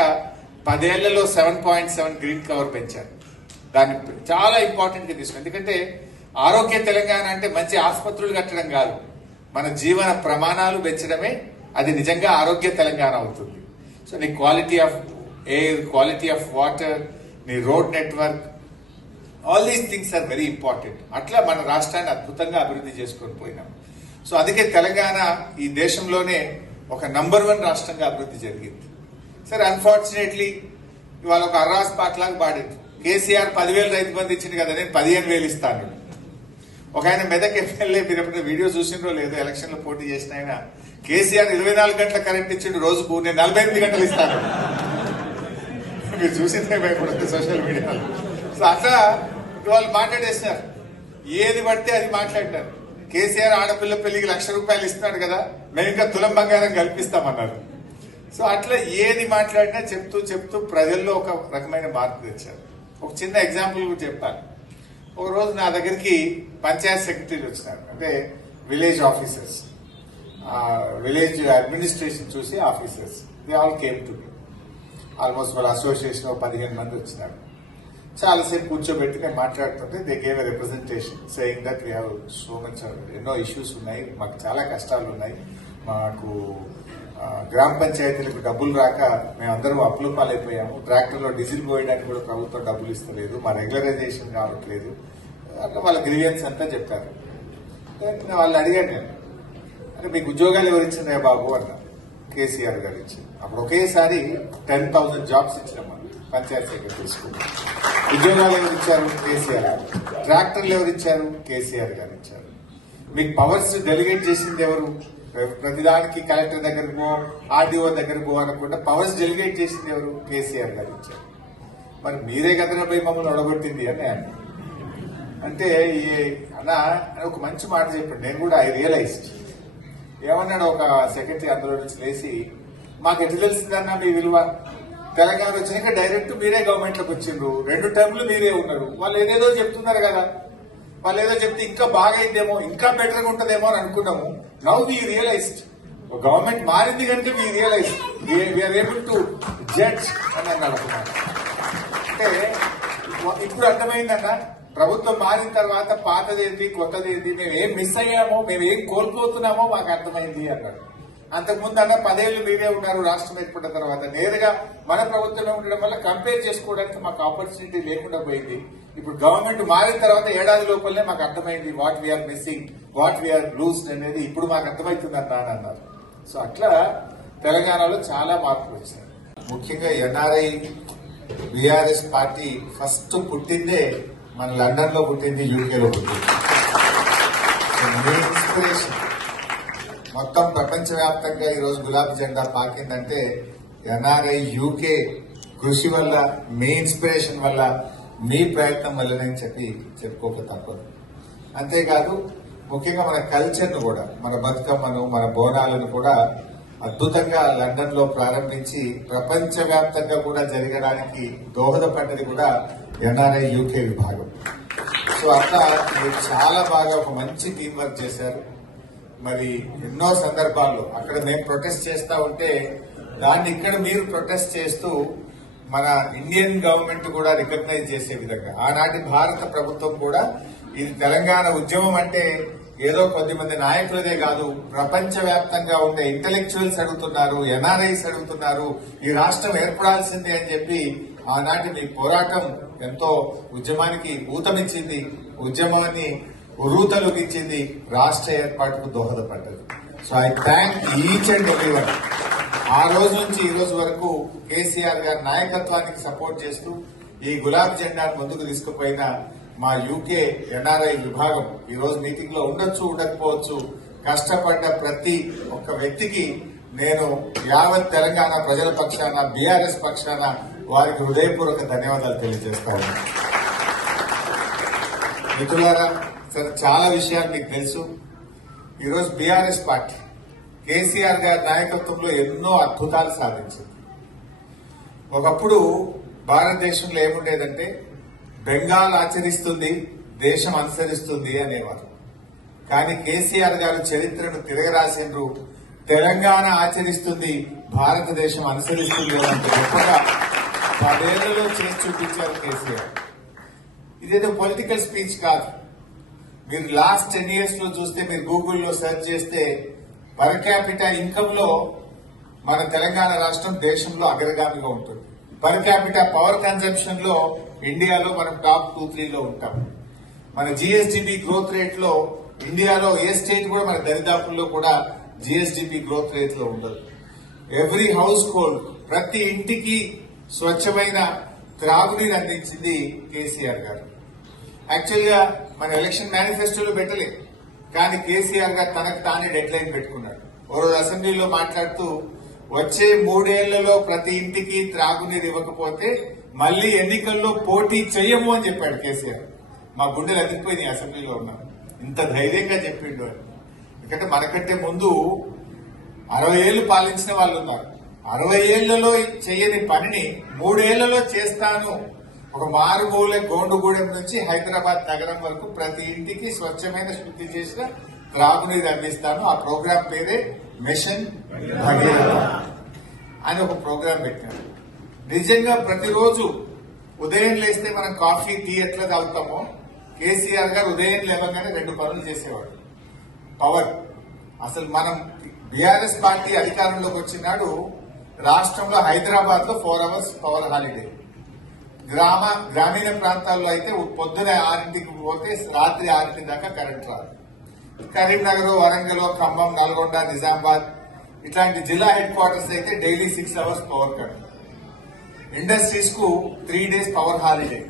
10 ఏళ్లలో 7.7 గ్రీన్ కవర్ పెంచారు. దాన్ని చాలా ఇంపార్టెంట్ గా తీసుకుని, ఎందుకంటే ఆరోగ్య తెలంగాణ అంటే మంచి ఆసుపత్రులు కట్టడం కాదు, మన జీవన ప్రమాణాలు పెంచడమే అది నిజంగా ఆరోగ్య తెలంగాణ అవుతుంది. సో నీ quality of air, quality of water, నీ road network, all these things are very important. అట్లా మన రాష్ట్రాన్ని అద్భుతంగా అభివృద్ధి చేసుకొని పోయినాం. సో అందుకే తెలంగాణ ఈ దేశంలోనే ఒక నంబర్ 1 రాష్ట్రంగా అభివృద్ధి జరిగింది. సరే, అన్ఫార్చునేట్లీ ఇవాళ ఒక అర్రాస్ పాటలాగా పాడింది. కేసీఆర్ 10,000 రైతు బంధు ఇచ్చింది కదా, నేను 15,000 ఇస్తాను. ఒక ఆయన మెదక్ ఎమ్మెల్యే, మీరు ఎప్పుడు వీడియో చూసినో లేదో, ఎలక్షన్ లో పోటీ చేసిన ఆయన, కేసీఆర్ 24 గంటల కరెంట్ ఇచ్చిండు, రోజుకు నేను 48 గంటలు ఇస్తాను. మీరు చూసిందే భయపడుతుంది సోషల్ మీడియాలో. సో అట్లా వాళ్ళు మాట్లాడేసినారు, ఏది పడితే అది మాట్లాడినారు. కేసీఆర్ ఆడపిల్ల పెళ్లికి ₹1,00,000 ఇస్తున్నాడు కదా, మేము ఇంకా తులం బంగారం కల్పిస్తామన్నారు. సో అట్లా ఏది మాట్లాడినా చెప్తూ చెప్తూ ప్రజల్లో ఒక రకమైన మార్పు తెచ్చారు. ఒక చిన్న ఎగ్జాంపుల్ కూడా చెప్తాను. ఒక రోజు నా దగ్గరికి పంచాయత్ సెక్రటరీలు వచ్చినారు, అంటే విలేజ్ ఆఫీసర్స్, విలేజ్ అడ్మినిస్ట్రేషన్ చూసి officers. They all came to me. Almost వాళ్ళ అసోసియేషన్ 15 మంది వచ్చినారు. చాలాసేపు కూర్చోబెట్టి నేను మాట్లాడుతుంటే they gave a representation saying that we have so much, ఎన్నో ఇష్యూస్ ఉన్నాయి, మాకు చాలా కష్టాలు ఉన్నాయి, మాకు గ్రామ పంచాయతీలకు డబ్బులు రాక మేమందరం అప్పుల పాలైపోయాము, ట్రాక్టర్లో డీజిల్ పోయడానికి కూడా ప్రభుత్వం డబ్బులు ఇస్తలేదు, మా రెగ్యులరైజేషన్ కావట్లేదు, అట్లా వాళ్ళ గ్రీవియన్స్ అంతా చెప్పారు. వాళ్ళు అడిగాను నేను, అంటే మీకు ఉద్యోగాలు ఎవరు ఇచ్చిందే బాబు అన్నా. కేసీఆర్ గారు ఇచ్చింది. అప్పుడు ఒకేసారి 10,000 జాబ్స్ ఇచ్చినాం పంచాయత్ సెక్రటరీస్. ఉద్యోగాలు ఎవరు ఇచ్చారు? కేసీఆర్ గారు. ట్రాక్టర్లు ఎవరు ఇచ్చారు? కేసీఆర్ గారు ఇచ్చారు. మీకు పవర్స్ డెలిగేట్ చేసింది ఎవరు? ప్రతిదానికి కలెక్టర్ దగ్గరకు పో, ఆర్డీఓ దగ్గరకు పో అనకుండా పవర్స్ డెలిగేట్ చేసింది ఎవరు? కేసీఆర్ గారు ఇచ్చారు. మరి మీరే కదరా పోయి మమ్మల్ని ఒడగొట్టింది అని అంటే అన్నా ఒక మంచి మాట చెప్పండి. నేను కూడా ఐ రియలైజ్డ్. ఏమన్నాడు ఒక సెక్రటరీ అందులో నుంచి లేచి, మాకు ఎట్లా తెలిసిందన్నా మీ విలువ, తెలంగాణ వచ్చినాక డైరెక్ట్ మీరే గవర్నమెంట్ లోకి వచ్చిండ్రు, 2 టర్మ్లు మీరే ఉన్నారు, వాళ్ళు ఏదేదో చెప్తున్నారు కదా, వాళ్ళు ఏదో చెప్తే ఇంకా బాగా అయిందేమో, ఇంకా బెటర్గా ఉంటుందేమో అని అనుకున్నాము. నౌ వీ రియలైజ్డ్, గవర్నమెంట్ మారింది కనుక we realized we are able to judge అని అన్నాడు. అంటే ఇప్పుడు అర్థమైందన్న, ప్రభుత్వం మారిన తర్వాత పాతదేంటి కొత్తదేంటి, మేము ఏం మిస్ అయ్యామో, మేము ఏం కోల్పోతున్నామో మాకు అర్థమైంది అన్నాడు. అంతకుముందు అన్న 10 ఏళ్లు మీరే ఉన్నారు రాష్ట్రం ఏర్పడిన తర్వాత, నేరుగా మన ప్రభుత్వమే ఉండడం వల్ల కంపేర్ చేసుకోవడానికి మాకు ఆపర్చునిటీ లేకుండా పోయింది. ఇప్పుడు గవర్నమెంట్ మారిన తర్వాత ఏడాది లోపలనే మాకు అర్థమైంది what we are missing, what we are loosed అనేది ఇప్పుడు మాకు అర్థమవుతుంది అన్నా అని అన్నారు. సో అట్లా తెలంగాణలో చాలా మార్పులు వచ్చాయి. ముఖ్యంగా ఎన్ఆర్ఐ బీఆర్ఎస్ పార్టీ ఫస్ట్ పుట్టిందే మన లండన్ లో పుట్టింది, యూకేలో పుట్టింది. ఇన్స్పిరేషన్ మొత్తం ప్రపంచవ్యాప్తంగా ఈరోజు గులాబీ జెండా పాకిందంటే ఎన్ఆర్ఐ యూకే కృషి వల్ల, మీ ఇన్స్పిరేషన్ వల్ల, మీ ప్రయత్నం వల్లనే చెప్పుకోక తప్పదు. అంతేకాదు ముఖ్యంగా మన కల్చర్ను కూడా, మన బతుకమ్మను, మన బోనాలను కూడా అద్భుతంగా లండన్ లో ప్రారంభించి ప్రపంచవ్యాప్తంగా కూడా జరగడానికి దోహదపడ్డది కూడా ఎన్ఆర్ఐ యూకే విభాగం. సో అట్లా మీరు చాలా బాగా ఒక మంచి టీం వర్క్ చేశారు. మరి ఎన్నో సందర్భాల్లో అక్కడ మేము ప్రొటెస్ట్ చేస్తా ఉంటే దాన్ని ఇక్కడ మీరు ప్రొటెస్ట్ చేస్తూ మన ఇండియన్ గవర్నమెంట్ కూడా రికగ్నైజ్ చేసే విధంగా, ఆనాటి భారత ప్రభుత్వం కూడా ఇది తెలంగాణ ఉద్యమం అంటే ఏదో కొద్దిమంది నాయకులదే కాదు, ప్రపంచ వ్యాప్తంగా ఉండే ఇంటెలెక్చువల్స్ అడుగుతున్నారు, ఎన్ఆర్ఐస్ అడుగుతున్నారు, ఈ రాష్ట్రం ఏర్పడాల్సిందే అని చెప్పి ఆనాటి మీ పోరాటం ఎంతో ఉద్యమానికి ఊతమిచ్చింది, ఉద్యమాన్ని ఉరూతలుగించింది, రాష్ట్ర ఏర్పాటుకు దోహదపడ్డది. So I thank each and everyone. ఆ రోజు నుంచి ఈ రోజు వరకు కేసీఆర్ గారి నాయకత్వానికి సపోర్ట్ చేస్తూ ఈ గులాబీ జెండాను ముందుకు తీసుకుపోయిన మా యూకే ఎన్ఆర్ఐ విభాగం ఈ రోజు మీటింగ్ లో ఉండొచ్చు, ఉండకపోవచ్చు, కష్టపడ్డ ప్రతి ఒక్క వ్యక్తికి నేను యావత్ తెలంగాణ ప్రజల పక్షాన, బీఆర్ఎస్ పక్షాన వారికి హృదయపూర్వక ధన్యవాదాలు తెలియజేస్తాను. మిత్రులారా, సార్ చాలా విషయాలు మీకు తెలుసు. ఈరోజు బీఆర్ఎస్ పార్టీ కేసీఆర్ గారి నాయకత్వంలో ఎన్నో అద్భుతాలు సాధించింది. ఒకప్పుడు భారతదేశంలో ఏముండేదంటే బెంగాల్ ఆచరిస్తుంది, దేశం అనుసరిస్తుంది అనేవారు. కానీ కేసీఆర్ గారు చరిత్రను తిరగరాసిండ్రు. తెలంగాణ ఆచరిస్తుంది, భారతదేశం అనుసరిస్తుంది అంటే గొప్పగా 10 ఏళ్లలో చేసి చూపించారు కేసీఆర్. ఇదేదో పొలిటికల్ స్పీచ్ కాదు. మీరు లాస్ట్ 10 years లో చూస్తే, మీరు గూగుల్లో సెర్చ్ చేస్తే పర్ క్యాపిటల్ ఇన్కమ్ లో మన తెలంగాణ రాష్ట్రం దేశంలో అగ్రగామిగా ఉంటుంది. పర్ క్యాపిటల్ పవర్ కన్సంప్షన్ లో ఇండియాలో మనం టాప్ 2-3 లో ఉంటాం. మన జిఎస్డిపి గ్రోత్ రేట్ లో ఇండియాలో ఏ స్టేట్ కూడా మన దరిదాపుల్లో కూడా జిఎస్డిపి గ్రోత్ రేట్ లో ఉండదు. ఎవ్రీ హౌస్ హోల్డ్, ప్రతి ఇంటికి స్వచ్ఛమైన త్రాగునీరు అందించింది కేసీఆర్ గారు. యాక్చువల్ గా మన ఎలక్షన్ మేనిఫెస్టోలో పెట్టలేదు, కానీ కేసీఆర్ గారు తనకు తానే డెడ్ లైన్ పెట్టుకున్నాడు. ఓ రోజు అసెంబ్లీలో మాట్లాడుతూ వచ్చే 3 ఏళ్లలో ప్రతి ఇంటికి త్రాగునీరు ఇవ్వకపోతే మళ్లీ ఎన్నికల్లో పోటీ చెయ్యము అని చెప్పాడు కేసీఆర్. మా గుండెలు అదిరిపోయినాయి అసెంబ్లీలో ఉన్నాం, ఇంత ధైర్యంగా చెప్పిండు అని. ఎందుకంటే మనకంటే ముందు 60 ఏళ్లు పాలించిన వాళ్ళు ఉన్నారు. 60 ఏళ్లలో చేయని పనిని 3 ఏళ్లలో చేస్తాను. ఒక మారుమూల గోండుగూడెం నుంచి హైదరాబాద్ నగరం వరకు ప్రతి ఇంటికి స్వచ్ఛమైన శుద్ధి చేసిన త్రాగునీరు అందిస్తాను. ఆ ప్రోగ్రాం పేరే మిషన్ భగీరథ అని ఒక ప్రోగ్రాం పెట్టారు. నిజంగా ప్రతిరోజు ఉదయం లేస్తే మనం కాఫీ, టీ ఎట్లా తాగుతామో, కేసీఆర్ గారు ఉదయం లేవగానే 2 పనులు చేసేవాడు. పవర్, అసలు మనం బీఆర్ఎస్ పార్టీ అధికారంలోకి వచ్చినాడు రాష్ట్రంలో హైదరాబాద్ లో 4 hours పవర్ హాలిడే. గ్రామీణ ప్రాంతాల్లో అయితే పొద్దున 6ంటికి పోతే రాత్రి 6 దాకా కరెంట్ రాదు. కరీంనగర్, వరంగల్, ఖమ్మం, నల్గొండ, నిజామాబాద్ ఇట్లాంటి జిల్లా హెడ్ క్వార్టర్స్ అయితే daily 6 hours power cut. Industries కు 3 days పవర్ హాలిడే.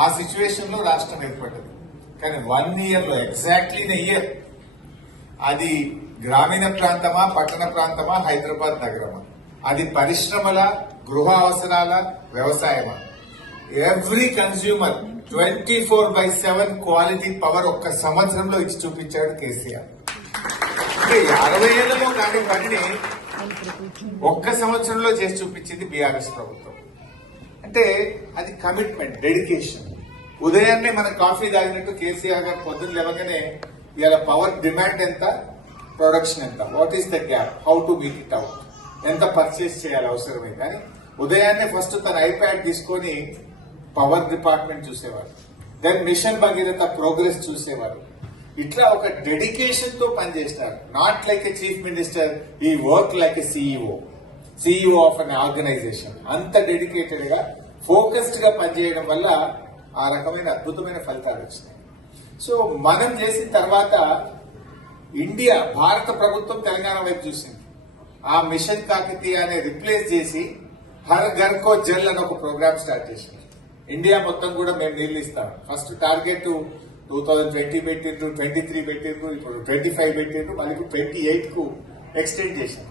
ఆ సిచ్యువేషన్ లో రాష్ట్రం ఏర్పడ్డది. కానీ 1 year లో, ఎగ్జాక్ట్లీ ఇన్ ఇయర్, అది గ్రామీణ ప్రాంతమా, పట్టణ ప్రాంతమా, హైదరాబాద్ నగరమా, అది పరిశ్రమల, గృహ అవసరాల, వ్యవసాయమా, ఎవ్రీ కన్స్యూమర్ 24/7 క్వాలిటీ పవర్ ఒక్క సంవత్సరంలో ఇచ్చి చూపించాడు కేసీఆర్. అంటే 60 ఏళ్లలో కాని పనిని ఒక్క సంవత్సరంలో చేసి చూపించింది బీఆర్ఎస్ ప్రభుత్వం. అంటే అది కమిట్మెంట్, డెడికేషన్. ఉదయాన్నే మన కాఫీ తాగినట్టు కేసీఆర్ గారు పొద్దున్న లేవగానే ఇవాళ పవర్ డిమాండ్ ఎంత, ప్రొడక్షన్ ఎంత, what is the gap, how to meet it out, ఎంత పర్చేస్ చేయాలి అవసరమే. కానీ ఉదయాన్నే ఫస్ట్ తన ఐప్యాడ్ తీసుకొని పవర్ డిపార్ట్మెంట్ చూసేవారు, దెన్ మిషన్ భగీరథ ప్రోగ్రెస్ చూసేవారు. ఇట్లా ఒక డెడికేషన్ తో పనిచేస్తారు. Not like a chief minister, ఈ work like a CEO of an organization. అంత డెడికేటెడ్ గా, ఫోకస్డ్ గా పనిచేయడం వల్ల ఆ రకమైన అద్భుతమైన ఫలితాలు వచ్చినాయి. సో మనం చేసిన తర్వాత ఇండియా, భారత ప్రభుత్వం తెలంగాణ వైపు చూసింది. ఆ మిషన్ కాకతీయాన్ని రిప్లేస్ చేసి హర్ ఘర్ కో జల్ అని ఒక ప్రోగ్రామ్ స్టార్ట్ చేసింది. ఇండియా మొత్తం కూడా మేము నీళ్లు ఇస్తాం. ఫస్ట్ టార్గెట్ 2020 పెట్టిండ్రు, 23 పెట్టిండ్రు, ఇప్పుడు 25 పెట్టిండ్రు, మళ్ళీ 28 కు ఎక్స్టెండ్ చేశారు.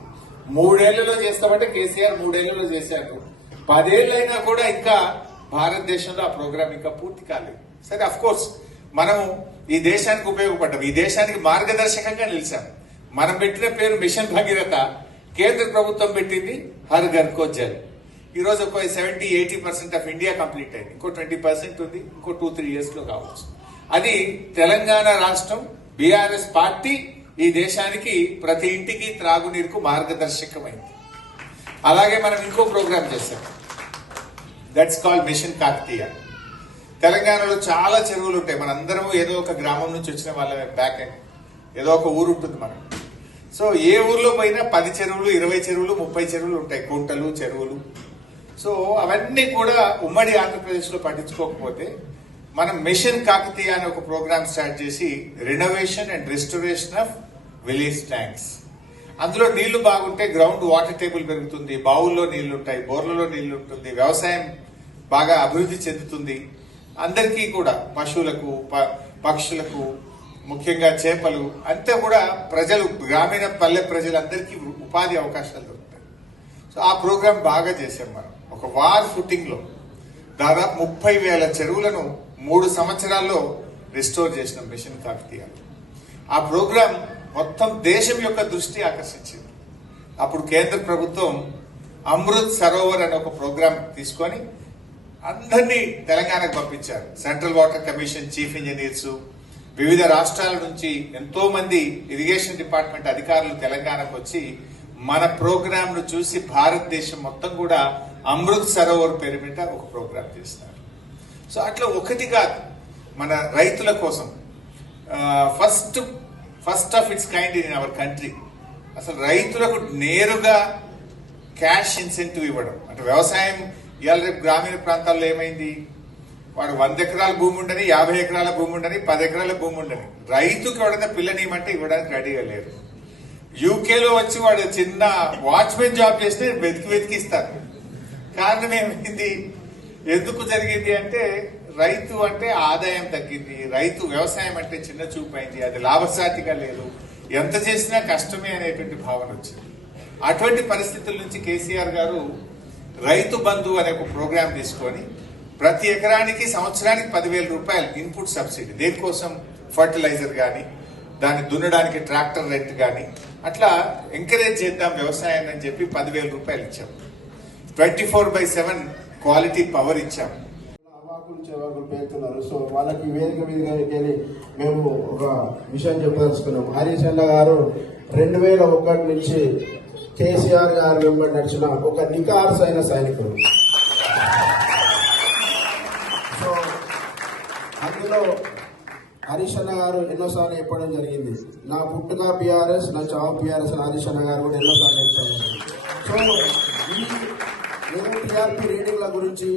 3 ఏళ్లలో చేస్తామంటే కేసీఆర్ 3 ఏళ్లలో చేశారు. 10 ఏళ్లైనా కూడా ఇంకా భారతదేశంలో ఆ ప్రోగ్రామ్ ఇంకా పూర్తి కాలేదు. సరే, అఫ్ కోర్స్ మనం ఈ దేశానికి ఉపయోగపడ్డాం, ఈ దేశానికి మార్గదర్శకంగా నిలిచాం. మనం పెట్టిన పేరు మిషన్ భగీరథ, కేంద్ర ప్రభుత్వం పెట్టింది హర్ ఘర్ కో జల్. ఈ రోజు ఒక 70-80% ఆఫ్ ఇండియా కంప్లీట్ అయింది. ఇంకో 20% ఉంది, ఇంకో 2-3 years లో కావచ్చు. అది తెలంగాణ రాష్ట్రం, బీఆర్ఎస్ పార్టీ ఈ దేశానికి ప్రతి ఇంటికి త్రాగునీరుకు మార్గదర్శకమైంది. అలాగే మనం ఇంకో ప్రోగ్రామ్ చేశాం, దట్స్ కాల్డ్ మిషన్ కాకతీయ. తెలంగాణలో చాలా చెరువులు ఉంటాయి. మనందరము ఏదో ఒక గ్రామం నుంచి వచ్చిన వాళ్ళ బ్యాక్ ఎండ్, ఏదో ఒక ఊరు ఉంటుంది మనం. సో ఏ ఊర్లో పోయినా 10 చెరువులు, 20 చెరువులు, 30 చెరువులు ఉంటాయి, కుంటలు, చెరువులు. సో అవన్నీ కూడా ఉమ్మడి ఆంధ్రప్రదేశ్ లో పట్టించుకోకపోతే మనం మిషన్ కాకతీయ అనే ఒక ప్రోగ్రామ్ స్టార్ట్ చేసి renovation and restoration of village tanks. అందులో నీళ్లు బాగుంటే గ్రౌండ్ వాటర్ టేబుల్ పెరుగుతుంది, బావుల్లో నీళ్లుంటాయి, బోర్లలో నీళ్లు ఉంటుంది, వ్యవసాయం బాగా అభివృద్ధి చెందుతుంది. అందరికీ కూడా, పశువులకు, పక్షులకు, ముఖ్యంగా చేపలు అంతా కూడా ప్రజలు, గ్రామీణ పల్లె ప్రజలందరికీ ఉపాధి అవకాశాలు దొరుకుతాయి. సో ఆ ప్రోగ్రాం బాగా చేశాం మనం. ఒక వార్ ఫుటింగ్ లో దాదాపు 30,000 చెరువులను 3 సంవత్సరాల్లో రిస్టోర్ చేసిన మిషన్ కాకతీయ. ఆ ప్రోగ్రాం మొత్తం దేశం యొక్క దృష్టి ఆకర్షించింది. అప్పుడు కేంద్ర ప్రభుత్వం అమృత్ సరోవర్ అనే ఒక ప్రోగ్రాం తీసుకొని అందరినీ తెలంగాణకు పంపించారు. Central water commission chief engineers, వివిధ రాష్ట్రాల నుంచి ఎంతో మంది ఇరిగేషన్ డిపార్ట్మెంట్ అధికారులు తెలంగాణకు వచ్చి మన ప్రోగ్రామ్ ను చూసి భారతదేశం మొత్తం కూడా అమృత్ సరోవర్ పేరు మీద ఒక ప్రోగ్రామ్ చేస్తారు. సో అట్లా ఒకటి కాదు, మన రైతుల కోసం first of it's kind in our country. అసలు రైతులకు నేరుగా క్యాష్ ఇన్సెంటివ్ ఇవ్వడం. అంటే వ్యవసాయం ఇవాళ రేపు గ్రామీణ ప్రాంతాల్లో ఏమైంది, వాడు 100 ఎకరాల భూమి ఉండని, 50 ఎకరాల భూమి ఉండని, 10 ఎకరాల భూమి ఉండని, రైతుకి ఎవడన్నా పిల్లనియమంటే ఇవ్వడానికి రెడీగా లేరు. యూకేలో వచ్చి వాడు చిన్న వాచ్మెన్ జాబ్ చేస్తే వెతికిస్తారు. కారణం ఏమైంది, ఎందుకు జరిగింది అంటే రైతు అంటే ఆదాయం తగ్గింది, రైతు వ్యవసాయం అంటే చిన్న చూపైంది, అది లాభసాటిగా లేదు, ఎంత చేసినా కష్టమే అనేటువంటి భావన వచ్చింది. అటువంటి పరిస్థితుల నుంచి కేసీఆర్ గారు రైతు బంధు అనే ఒక ప్రోగ్రాం తీసుకొని ప్రతి ఎకరానికి సంవత్సరానికి 10,000 రూపాయలు ఇన్పుట్ సబ్సిడీ, దేనికోసం ఫర్టిలైజర్ గాని, దాన్ని దున్నడానికి ట్రాక్టర్ రెంట్ గాని, అట్లా ఎంకరేజ్ చేద్దాం వ్యవసాయాన్ని అని చెప్పి 10,000 రూపాయలు ఇచ్చాం. 24/7 క్వాలిటీ పవర్ ఇచ్చాం. పేరుతున్నారు. సో వాళ్ళకి వేదిక మీదకి మేము ఒక విషయం చెప్పదలుచుకున్నాం. హరీష్ అన్న గారు 2001 నుంచి కేసీఆర్ గారు వెంబడి నడిచిన ఒక నికార్స్ అయిన సైనికుడు. సో అందులో హరీష్ అన్న గారు ఎన్నోసార్లు చెప్పడం జరిగింది, నా పుట్టుక బీఆర్ఎస్, నా చావు బీఆర్ఎస్ అని హరీష్ అన్న గారు కూడా ఎన్నోసార్లు చెప్పడం జరిగింది. సో ఏదో టీఆర్పీ రేటింగ్ల గురించి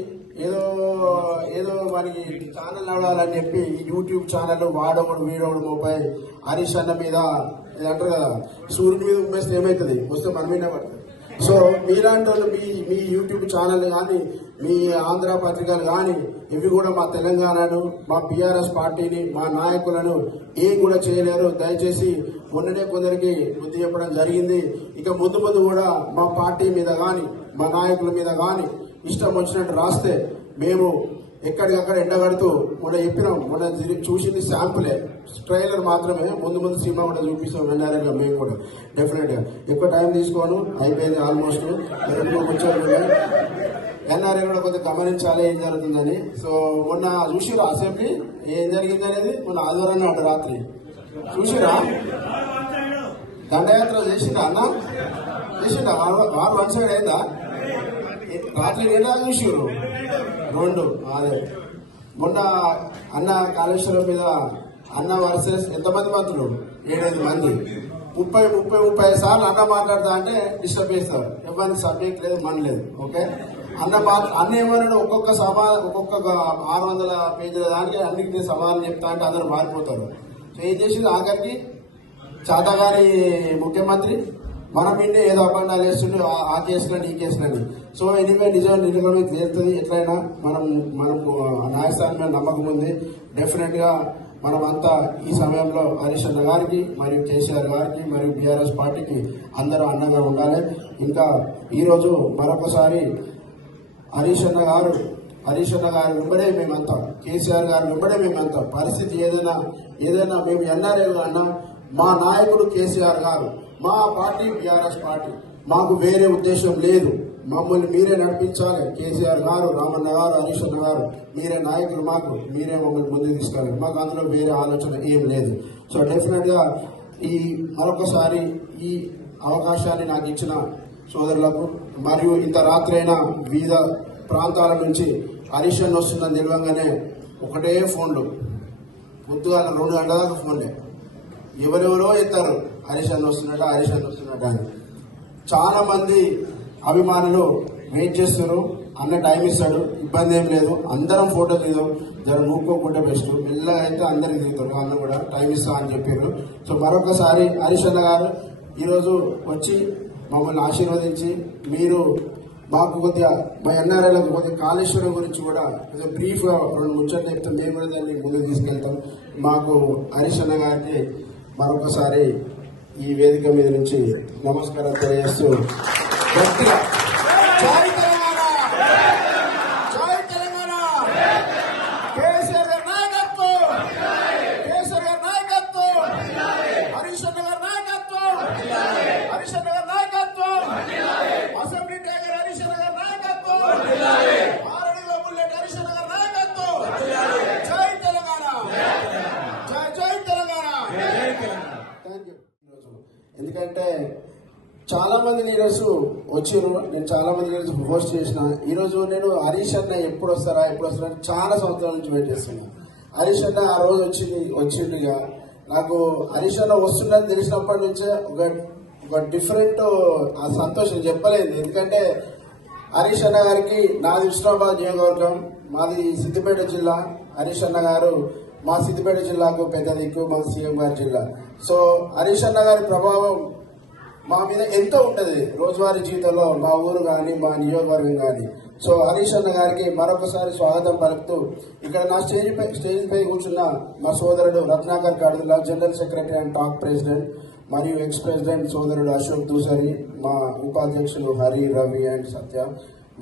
ఏదో వారికి ఛానల్ నడవాలని చెప్పి యూట్యూబ్ ఛానల్ వాడోడు వీడోడు మోపై హరీష్ అన్న మీద అంటారు కదా, సూర్యుడి మీద ఉమ్మేస్తే ఏమవుతుంది, వస్తే మన మీద పడుతుంది. సో మీలాంటి వాళ్ళు మీ యూట్యూబ్ ఛానల్ కానీ, మీ ఆంధ్ర పత్రికలు కానీ, ఇవి కూడా మా తెలంగాణను, మా బీఆర్ఎస్ పార్టీని, మా నాయకులను ఏం కూడా చేయలేరు. దయచేసి మొన్ననే కొందరికి బుద్ధి చెప్పడం జరిగింది. ఇక ముందు కూడా మా పార్టీ మీద కానీ, మా నాయకుల మీద కానీ ఇష్టం వచ్చినట్టు రాస్తే మేము ఎక్కడికక్కడ ఎండగడుతూ మొన్న చెప్పినాం. మొన్న చూసింది శాంపులే, ట్రైలర్ మాత్రమే. ముందు సినిమా కూడా చూపిస్తాం వెళ్ళారుగా మేము కూడా డెఫినెట్ గా. ఎక్కువ టైం తీసుకోను, అయిపోయింది ఆల్మోస్ట్. కూర్చోండి, ఎన్ఆర్ఐ కూడా కొంచెం గమనించాలి ఏం జరుగుతుందని. సో మొన్న చూసిరా అసెంబ్లీ ఏం జరిగింది అనేది, మొన్న ఆదివారం నాడు రాత్రి చూసిరా దండయాత్ర చేసిందా అన్న, చేసిందా? 1 సైడ్ అయిందా? రాత్రి ఏడా చూసిరు 2. అదే మొన్న అన్న కాళేశ్వరం మీద అన్న వర్సెస్ ఎంతమంది మంత్రులు, 7-8 మంది, 30 సార్లు అన్న మాట్లాడతా అంటే డిస్టర్బ్ చేస్తారు. ఎవరికి సబ్జెక్ట్ లేదు, మన లేదు. ఓకే, అన్న ఏమన్నా ఒక్కొక్క 600 పేజీల దానికి అన్నింటినీ సమాధానం చెప్తా అంటే అందరూ మారిపోతారు. సో ఏం చేసింది ఆఖరికి చాతగారి ముఖ్యమంత్రి మనం ఇంటే ఏదో అబండాలు వేస్తుండే ఆ కేసులని ఈ కేసులని. సో ఎనివే నిజమే తేలుతుంది. ఎట్లయినా మనం న్యాయస్థానం మీద నమ్మకం ఉంది. డెఫినెట్ గా మనమంతా ఈ సమయంలో హరీష్ అన్న గారికి మరియు కేసీఆర్ గారికి మరియు బీఆర్ఎస్ పార్టీకి అందరూ అండగా ఉండాలి. ఇంకా ఈరోజు మరొకసారి హరీష్ అన్న గారు వెంబడే మేమంతా, కేసీఆర్ గారు వెంబడే మేమంతా. పరిస్థితి ఏదైనా మేము ఎన్ఆర్ఏలు అన్నా మా నాయకుడు కేసీఆర్ గారు, మా పార్టీ బీఆర్ఎస్ పార్టీ, మాకు వేరే ఉద్దేశం లేదు. మమ్మల్ని మీరే నడిపించాలి. కేసీఆర్ గారు, రామన్న గారు, హరీష్ అన్న గారు మీరే నాయకులు, మీరే మమ్మల్ని ముందుకు తీసుకెళ్ళాలి. మాకు అందులో వేరే ఆలోచన ఏం లేదు. సో డెఫినెట్ గా మరొకసారి ఈ అవకాశాన్ని నాకు ఇచ్చిన సోదరులకు, మరియు ఇంత రాత్రైనా వివిధ ప్రాంతాల నుంచి హరీష్ అన్న వస్తుందని తెలియగానే ఒకటే ఫోన్లు, పొద్దుగాల 2 గంటల దాకా ఫోన్లే, ఎవరెవరో ఎత్తారు హరీష్ అన్న వస్తున్నట్ట అని. చాలా మంది అభిమానులు వెయిట్ చేస్తారు. అన్న టైం ఇస్తాడు, ఇబ్బంది ఏం లేదు, అందరం ఫోటో దిగుదాం, జర నూకోకుంటే బెస్ట్, మెల్లగా అయితే అందరికి దిగుతారు. అన్న కూడా టైం ఇస్తా అని చెప్పారు. సో మరొకసారి హరీష్ అన్న గారు ఈరోజు వచ్చి మమ్మల్ని ఆశీర్వదించి, మీరు మాకు కొద్దిగా మా ఎన్ఆర్ఐలకు కొద్దిగా కాళేశ్వరం గురించి కూడా బ్రీఫ్ గా 2 ముచ్చట్లు చెప్తాం, మేము కూడా దాన్ని ముందుకు తీసుకెళ్తాం. మాకు హరీష్ అన్న గారికి మరొకసారి ఈ వేదిక మీద నుంచి నమస్కారం తెలియజేస్తూ గట్టిగా జై తెలంగాణ, జై తెలంగాణ, కేసీఆర్ గారి నాయకత్వం, కేసీఆర్ గారి నాయకత్వం, హరీష్ అన్న గారి నాయకత్వం, హరీష్ అన్న గారి నాయకత్వం, అసెంబ్లీ టైగర్ హరీష్ అన్న గారి నాయకత్వం, ఆరణిలో బుల్లెట్ ఎందుకంటే చాలా మంది లీడర్స్ వచ్చారు, నేను చాలా మంది లీడర్స్ హోస్ట్ చేసిన. ఈరోజు నేను హరీష్ అన్న ఎప్పుడు వస్తారా అని చాలా సంవత్సరాల నుంచి వెయిట్ చేస్తున్నా. హరీష్ అన్న ఆ రోజు వచ్చిండు. ఇక నాకు హరీష్ అన్న వస్తుందని తెలిసినప్పటి నుంచే ఒక డిఫరెంట్ ఆ సంతోషం చెప్పలేదు. ఎందుకంటే హరీష్ అన్న గారికి నాది హుస్నాబాద్ నియోజకవర్గం, మాది సిద్దిపేట జిల్లా. హరీష్ అన్న గారు మా సిద్దిపేట జిల్లాకు పెద్ద దిక్కు, మా సీఎం గారి జిల్లా. సో హరీష్ అన్న గారి ప్రభావం మా మీద ఎంతో ఉంటది రోజువారీ జీవితంలో, మా ఊరు కానీ మా నియోజకవర్గం కానీ. సో హరీష్ అన్న గారికి మరొకసారి స్వాగతం పలుకుతూ, ఇక్కడ నా స్టేజ్ పై కూర్చున్న మా సోదరుడు Ratnakar Kadulla, general secretary and టాక్ ప్రెసిడెంట్, మరియు ఎక్స్ ప్రెసిడెంట్ సోదరుడు అశోక్ దూసరి, మా ఉపాధ్యక్షులు హరి, రవి అండ్ సత్య,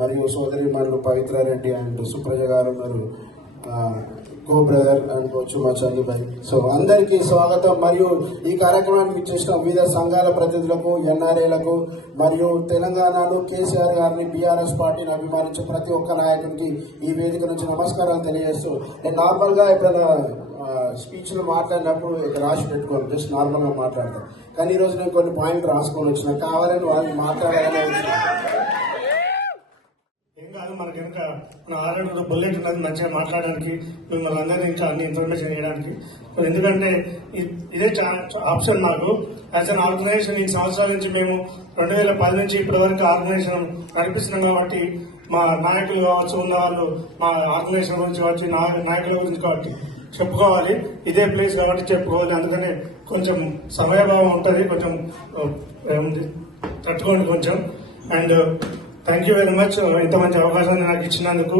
మరియు సోదరి మనులు పవిత్ర రెడ్డి అండ్ సుప్రజ గారు ఉన్నారు, కో బ్రదర్ అనుకోవచ్చు మా చల్లిబాయి. సో అందరికీ స్వాగతం. మరియు ఈ కార్యక్రమానికి ఇచ్చేసిన వివిధ సంఘాల ప్రతినిధులకు, ఎన్ఆర్ఐలకు, మరియు తెలంగాణలో కేసీఆర్ గారిని, బీఆర్ఎస్ పార్టీని అభిమానించే ప్రతి ఒక్క నాయకుడికి ఈ వేదిక నుంచి నమస్కారాలు తెలియజేస్తూ, నేను నార్మల్ గా ఎప్పుడైనా స్పీచ్ లో మాట్లాడినప్పుడు రాసి పెట్టుకోను, జస్ట్ నార్మల్ గా మాట్లాడతాను. కానీ ఈ రోజు నేను కొన్ని పాయింట్లు రాసుకొని వచ్చిన, కావాలని వాళ్ళు మాట్లాడాలని వచ్చిన. ఏం కాదు, మనకి ఇంకా మన ఆల్రెడీ బుల్లెట్ ఉన్నది మంచిగా మాట్లాడడానికి, మిమ్మల్ని అందరినీ ఇంకా అన్ని ఇన్ఫర్మేషన్ ఇవ్వడానికి. ఎందుకంటే ఇదే ఆప్షన్ నాకు. యాజ్ అన్ ఆర్గనైజేషన్ ఈ సంవత్సరాల నుంచి మేము 2010 నుంచి ఇప్పటి వరకు ఆర్గనైజేషన్ నడిపిస్తున్నాం కాబట్టి, మా నాయకులు కావచ్చు, ఉన్న వాళ్ళు మా ఆర్గనైజేషన్ గురించి కావచ్చు, నాయకుల గురించి కాబట్టి చెప్పుకోవాలి. ఇదే ప్లేస్ కాబట్టి చెప్పుకోవాలి. అందుకనే కొంచెం సమయభావం ఉంటుంది, కొంచెం ఏముంది తట్టుకోండి కొంచెం. And thank you very much ఇంత మంచి అవకాశాన్ని నాకు ఇచ్చినందుకు.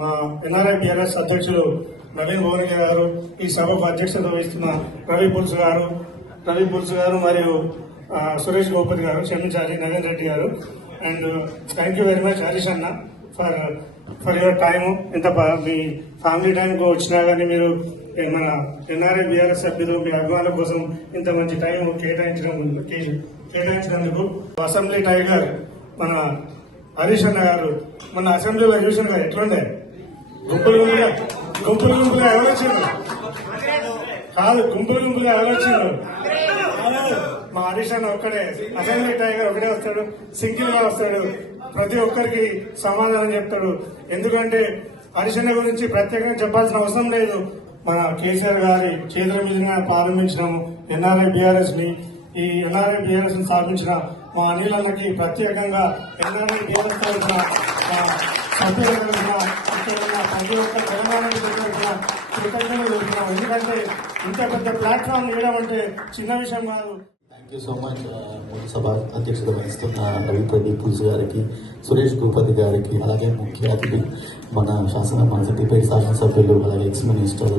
మా ఎన్ఆర్ఐ బిఆర్ఎస్ అధ్యక్షులు నవీన్ భువనగిరి గారు, ఈ సభకు అధ్యక్షత వహిస్తున్న రవి పుల్స్ గారు మరియు సురేష్ గోపతి గారు, క్షమించాలి నవీన్ రెడ్డి గారు. And thank you very much Harish అన్న ఫర్ యువర్ టైమ్. ఇంత మీ ఫ్యామిలీ టైంకు వచ్చినా కానీ మీరు మన ఎన్ఆర్ఐ బిఆర్ఎస్ సభ్యులు మీ అభిమానుల కోసం ఇంత మంచి టైం కేటాయించినందుకు. అసెంబ్లీ టైగర్ మన హరీష్ అన్న గారు మన అసెంబ్లీలో చూసిన కదా ఎట్లుండే, గుంపులు గుంపులుగా ఎవరు వచ్చారు కాదు, గుంపులుగా ఎవరు వచ్చారు. మా హరీష్ అన్న ఒక్కడే, అసెంబ్లీ టైగర్ ఒకటే వస్తాడు, సింగిల్ గా వస్తాడు, ప్రతి ఒక్కరికి సమాధానం చెప్తాడు. ఎందుకంటే హరీష్ అన్న గురించి ప్రత్యేకంగా చెప్పాల్సిన అవసరం లేదు. మన కేసీఆర్ గారి చేతుల మీదుగా ప్రారంభించినాము ఎన్ఆర్ఐ బిఆర్ఎస్ ని. ఈ ఎన్ఆర్ఐ బిఆర్ఎస్ ని స్థాపించిన మా అనిల్ అన్నకి ప్రత్యేకంగా ఎన్ఆర్ఐ బిఆర్ఎస్ తరఫున సభ్యుల తరఫున ఇక్కడ ఉన్న ప్రతి ఒక్క తెలంగాణ కృతజ్ఞతలు తెలుపుతున్నాం. ఎందుకంటే ఇంత పెద్ద ప్లాట్ఫామ్ ఇవ్వడం అంటే చిన్న విషయం కాదు. Thank you so much. సభ అధ్యక్షత వహిస్తున్న రవి ప్రదీప్ పుల్స్ గారికి, సురేష్ గోపతి గారికి, అలాగే ముఖ్య అతిథి మన సిద్దిపేట శాసనసభ్యులు, అలాగే ఎక్స్ మినిస్టర్,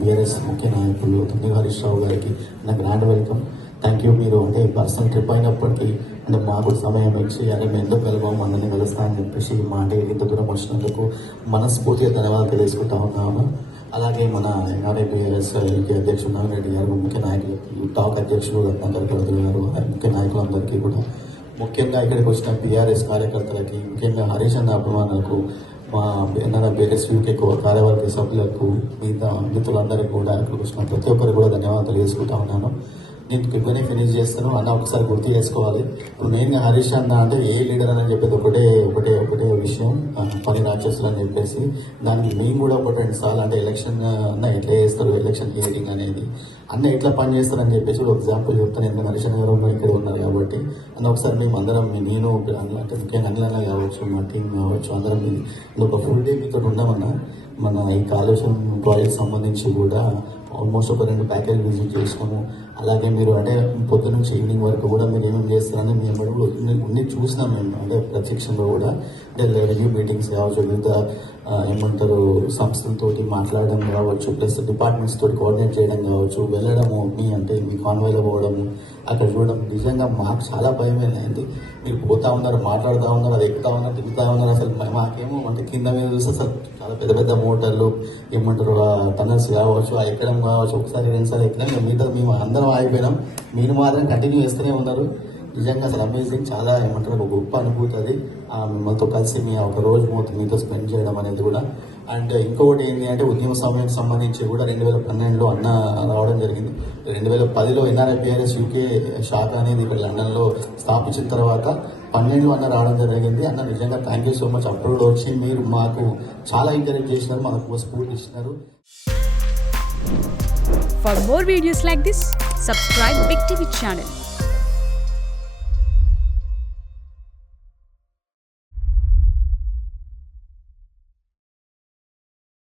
బీఆర్ఎస్ ముఖ్య నాయకులు తుమ్మి హరీష్ రావు గారికి నా గ్రాండ్ వెల్కమ్. Thank you. మీరు అంటే పర్సనల్ ట్రిప్ అయినప్పటికీ అంటే మాకు సమయం ఇచ్చి అంటే మేము ఎందుకు వెళ్దాము అందరినీ కలుస్తా అని చెప్పేసి మా అంటే ఇంత దూరం వచ్చినందుకు మనస్ఫూర్తిగా ధన్యవాదాలు తెలియజేసుకుంటా ఉన్నాము. అలాగే మన ఎన్ఆర్ఐ బిఆర్ఎస్ అధ్యక్షుడు నవీన్ రెడ్డి గారు, ముఖ్య నాయకులు, టాక్ అధ్యక్షులు రత్నాకర్ గారు, ముఖ్య నాయకులందరికీ కూడా, ముఖ్యంగా ఇక్కడికి వచ్చిన బీఆర్ఎస్ కార్యకర్తలకి, ముఖ్యంగా హరీష్ అన్న అభిమానులకు, మా ఎన్ఆర్ఐ బిఆర్ఎస్ యూకే కార్యవర్గ సభ్యులకు, మిగతా మిత్రులందరికీ కూడా ఇక్కడికి వచ్చిన ప్రతి ఒక్కరికి కూడా ధన్యవాదాలు తెలియజేసుకుంటా ఉన్నాను. నేను ఇప్పుడే ఫినిష్ చేస్తాను అన్న, ఒకసారి గుర్తు చేసుకోవాలి. ఇప్పుడు నేను హరీష్ అన్న అంటే ఏ లీడర్ అని చెప్పేది ఒకటే విషయం, పని రాక్షసులు అని చెప్పేసి. దానికి మేము కూడా ఒకటి 2 సార్లు అంటే ఎలక్షన్ అన్న ఎట్లా చేస్తారు, ఎలక్షన్ హియరింగ్ అనేది అన్న ఎట్లా పని చేస్తారని చెప్పేసి ఒక ఎగ్జాంపుల్ చెప్తాను. ఎందుకంటే హరీష్ అన్న గారు ఇక్కడ ఉన్నారు కాబట్టి అన్న ఒకసారి మేము అందరం, నేను అంటే ముఖ్యంగా అన్న కావచ్చు, మా టీం కావచ్చు, అందరం ఒక ఫుల్ డే మీతో ఉండమన్నా. మన ఈ కాళేశ్వరం ప్రాజెక్ట్ సంబంధించి కూడా ఆల్మోస్ట్ ఒక 2 ప్యాకేజ్ విజిట్ చేసినాము. అలాగే మీరు అంటే పొద్దు నుంచి ఈవినింగ్ వరకు కూడా మీరు ఏమేమి చేస్తారని మేము అన్ని చూసినాం. మేము అంటే ప్రత్యక్షంలో కూడా అంటే రివ్యూ మీటింగ్స్ కావచ్చు, వివిధ ఏమంటారు సంస్థలతోటి మాట్లాడడం కావచ్చు, ప్లస్ డిపార్ట్మెంట్స్ తోటి కోఆర్డినేట్ చేయడం కావచ్చు, వెళ్ళడము మీ కాన్వాయ్లో పోవడము, అక్కడ చూడడం నిజంగా మాకు చాలా భయమైంది. మీరు పోతా ఉన్నారు, మాట్లాడుతూ ఉన్నారు, అది ఎక్కుతా ఉన్నారు, దిగుతా ఉన్నారు. అసలు మాకేమో అంటే కింద మీద చూస్తే అసలు చాలా పెద్ద పెద్ద మోటార్లు ఏమంటారు టనల్స్ కావచ్చు, ఆ ఎక్కడం కావచ్చు, ఒకసారి 2 సార్లు ఎక్కడం, మిగతా మేము అందరం ఆగిపోయినాం. మీరు మాత్రం కంటిన్యూ చేస్తూనే ఉన్నారు. నిజంగా అసలు అమేజింగ్, చాలా ఏమంటారు ఒక గొప్ప అనుభూతి అది. మిమ్మల్తో కలిసి మీ ఒక రోజు మొత్తం మీతో స్పెండ్ చేయడం అనేది కూడా. అండ్ ఇంకొకటి ఏంటి అంటే ఉద్యమ సమయానికి సంబంధించి కూడా 2012లో అన్న రావడం జరిగింది. 2010లో NRIPRS UK శాఖ అనేది ఇక్కడ లండన్లో స్థాపించిన తర్వాత 12లో అన్న రావడం జరిగింది. అన్న నిజంగా థ్యాంక్ యూ సో మచ్. అప్పుడు వచ్చి మీరు మాకు చాలా ఎంకరేజ్ చేసినారు, మనకు స్ఫూర్తి ఇచ్చినారు. For more videos like this, subscribe Big TV channel.